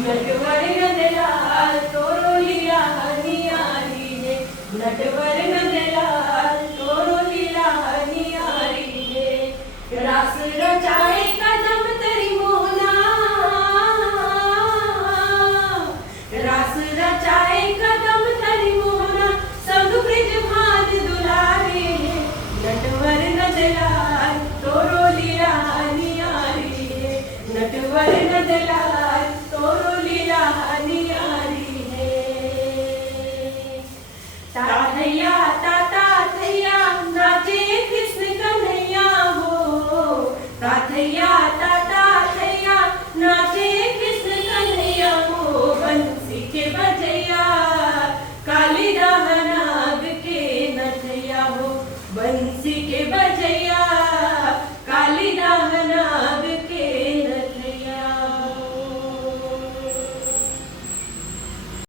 नटवर नंदलाल तोरो लीला हनियारी रे, नटवर नंदलाल तोरो लीला हनियारी रे, रास रचाए